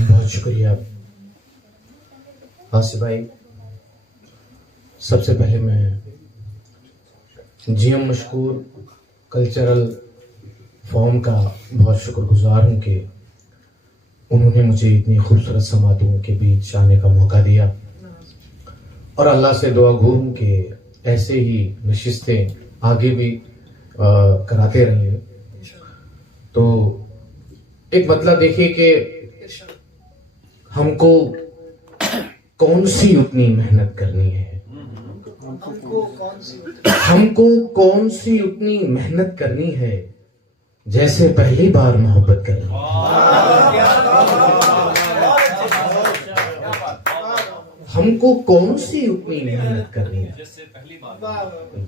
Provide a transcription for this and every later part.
बहुत शुक्रिया आसिफ भाई। सबसे पहले मैं जीएम मशकूर कल्चरल फॉर्म का बहुत शुक्रगुजार हूँ कि उन्होंने मुझे इतनी खूबसूरत समातों के बीच आने का मौका दिया, और अल्लाह से दुआ गो हूँ कि ऐसे ही नशिस्तें आगे भी कराते रहेंगे। तो एक मतलब देखिए कि हमको कौन सी उतनी मेहनत करनी है, हमको कौन सी उतनी मेहनत करनी है जैसे पहली बार मोहब्बत करनी है। हमको कौन सी उतनी मेहनत करनी है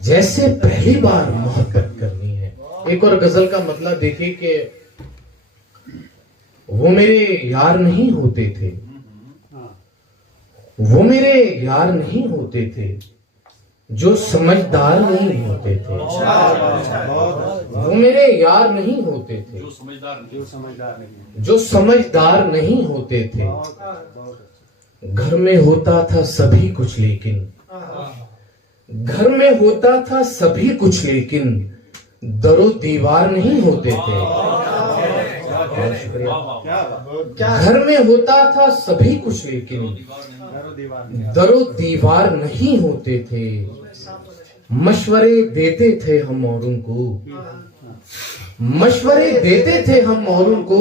जैसे पहली बार मोहब्बत करनी है। एक और गजल का मतलब देखिए कि वो मेरे यार नहीं होते थे, वो मेरे यार नहीं होते थे जो समझदार नहीं होते थे, वो मेरे यार नहीं होते थे जो समझदार नहीं होते थे। घर में होता था सभी कुछ लेकिन, घर में होता था सभी कुछ लेकिन दरो दीवार नहीं होते थे। घर में होता था सभी कुछ लेकिन दरो दीवार नहीं होते थे। मशवरे देते थे हम औरों को, मशवरे देते थे हम औरों को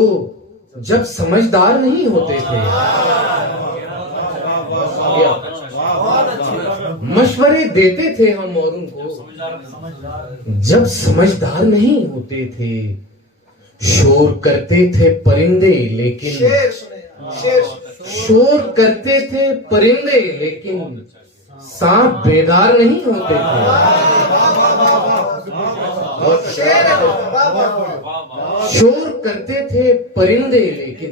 जब समझदार नहीं होते थे। मशवरे देते थे हम औरों को जब समझदार नहीं होते थे। शोर करते थे परिंदे लेकिन, शोर करते थे परिंदे लेकिन सांप बेदार नहीं होते थे। शोर करते थे परिंदे लेकिन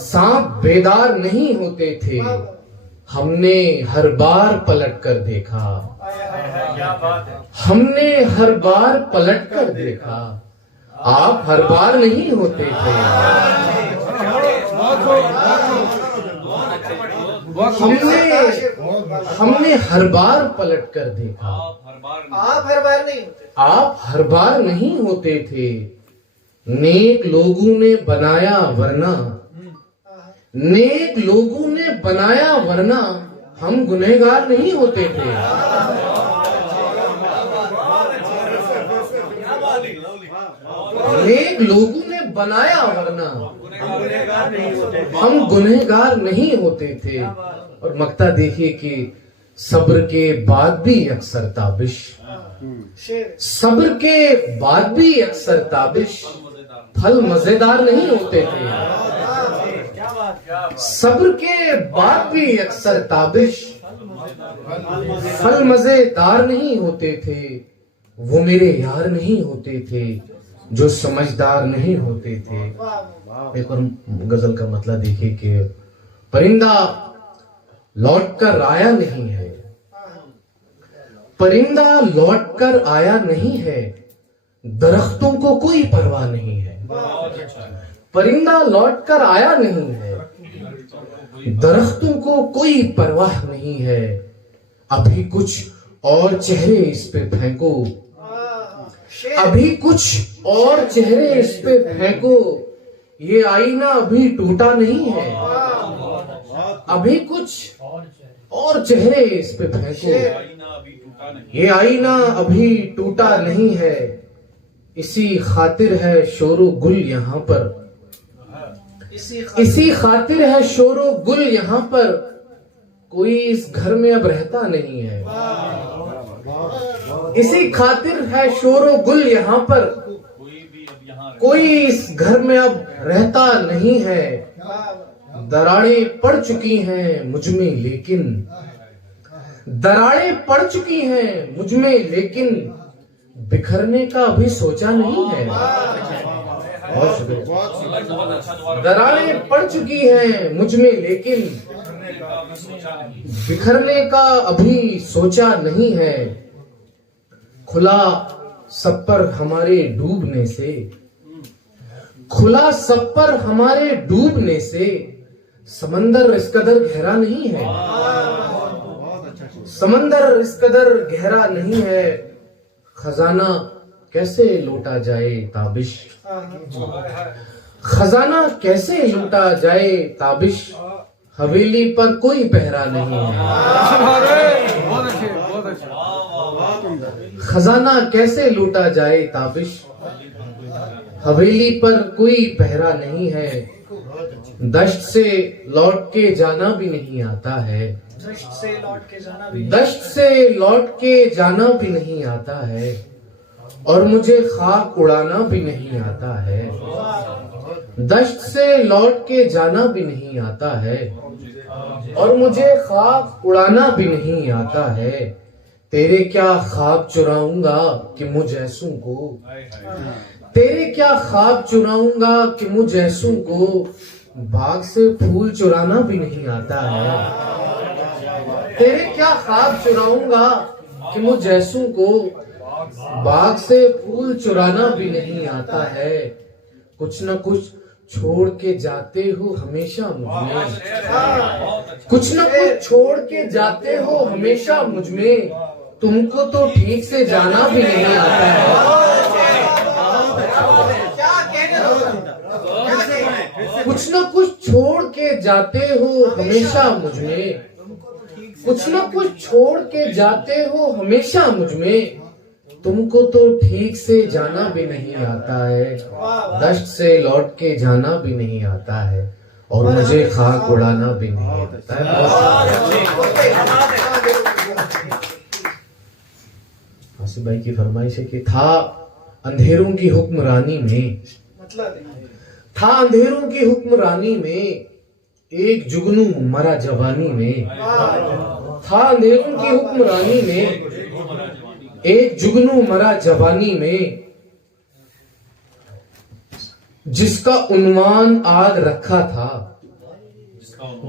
सांप बेदार नहीं होते थे। हमने हर बार पलट कर देखा, हमने हर बार पलट कर देखा आप हर बार नहीं होते थे। हमने हर बार पलट कर देखा आप हर बार नहीं होते, आप हर बार नहीं होते थे। नेक लोगों ने बनाया वरना, नेक लोगों ने बनाया वरना हम गुनहगार नहीं होते थे। नेक लोगों ने बनाया वरना हम गुनहगार नहीं होते थे। और मक्ता देखिए कि सब्र के बाद भी अक्सर ताबिश, सब्र के बाद भी अक्सर ताबिश फल मजेदार नहीं होते थे। सब्र के बाद भी अक्सर ताबिश फल मजेदार नहीं होते थे। वो मेरे यार नहीं होते थे जो समझदार नहीं होते थे। एक और गजल का मतलब देखिए कि परिंदा लौट कर आया नहीं है, परिंदा लौट कर आया नहीं है, दरख्तों को कोई परवाह नहीं है। परिंदा लौट कर आया नहीं है, दरख्तों को कोई परवाह नहीं है। अभी कुछ और चेहरे इस पे फेंको, अभी कुछ और चेहरे इस पे फेंको, ये आईना अभी टूटा नहीं है। अभी कुछ और चेहरे इस पे फेंको, ये आईना अभी टूटा नहीं है। इसी खातिर है शोरो गुल यहाँ पर, इसी खातिर है शोरो गुल यहाँ पर, कोई इस घर में अब रहता नहीं है। इसी खातिर है शोरो गुल यहाँ पर, कोई इस घर में अब रहता नहीं है। दरारें पड़ चुकी हैं मुझ में लेकिन, दरारें पड़ चुकी हैं मुझ में लेकिन बिखरने का अभी सोचा नहीं है। बहुत शुक्रिया। दरारें पड़ चुकी हैं मुझ में लेकिन बिखरने का अभी सोचा नहीं है। खुला सब पर हमारे डूबने से, खुला सब पर हमारे डूबने से समंदर इस कदर गहरा नहीं है। समंदर इस कदर गहरा नहीं है, खजाना कैसे लूटा जाए ताबिश। खजाना कैसे लूटा जाए ताबिश, हवेली पर कोई पहरा नहीं है। खजाना कैसे लूटा जाए ताबिश, हवेली पर कोई पहरा नहीं है। दश्त से लौट के जाना भी नहीं आता है। दश्त से लौट के जाना भी दश्त से लौट के जाना भी नहीं आता है, और मुझे खाक उड़ाना भी नहीं आता है। दश्त से लौट के जाना भी नहीं आता है, और मुझे खाक उड़ाना भी नहीं आता है। तेरे क्या ख्वाब चुराऊंगा कि मुझ ऐसों को, तेरे क्या ख्वाब चुराऊंगा कि मुझ ऐसों को, बाग से फूल चुराना भी नहीं आता है। तेरे क्या ख्वाब चुराऊंगा कि मुझ ऐसों को, बाग से फूल चुराना भी नहीं आता है। कुछ न कुछ छोड़ के जाते हो हमेशा मुझमें, कुछ न कुछ छोड़ के जाते हो हमेशा मुझमें, तुमको तो ठीक से जाना भी नहीं आता है। कुछ न कुछ छोड़ के जाते हो हमेशा मुझमें, कुछ न कुछ छोड़ के जाते हो हमेशा मुझमें, तुमको तो ठीक से जाना भी नहीं आता है। दश्त से लौट के जाना भी नहीं आता है, और मुझे खाक उड़ाना भी नहीं आता है। आसिफ भाई की फरमाइश है कि था अंधेरों की हुक्मरानी में, था अंधेरों की हुक्मरानी में, एक जुगनू मरा जवानी में। था अंधेरों की हुक्मरानी में, एक जुगनू मरा जवानी में, जिसका उन्वान आग रखा था,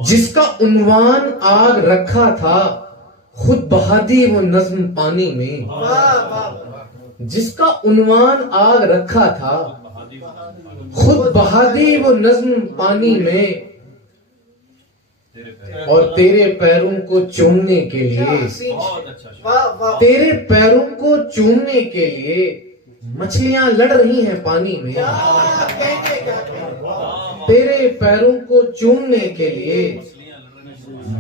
जिसका उन्वान आग रखा था, खुद बहा दी वो नज्म पानी में। जिसका उन्वान आग रखा था, खुद बहा दी वो नज्म पानी में, और तेरे पैरों को चूमने के लिए, तेरे पैरों को चूमने के लिए मछलियां लड़ रही हैं पानी में। तेरे पैरों को चूमने के लिए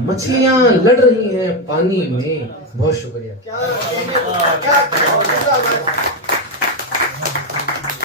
मछलियां लड़ रही हैं पानी में। बहुत शुक्रिया।